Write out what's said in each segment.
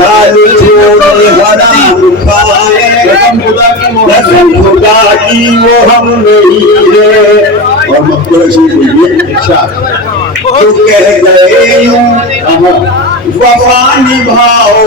लाल छोड़े हराम खाए, कसम खुदा की वो हम नहीं है। और मक्कर से बोलिए अच्छा तो कह गए यूं वफा निभाओ,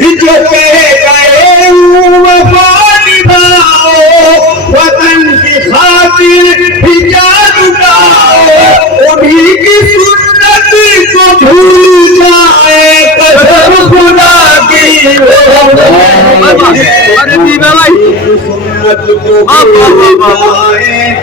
जो कह गए यूं वफा निभाओ, वतन की खातिर भी जान लुटाओ। उन्हीं की सुन्नत को भूल जाए, कसम खुदा की सुन्नत को भूल जाए,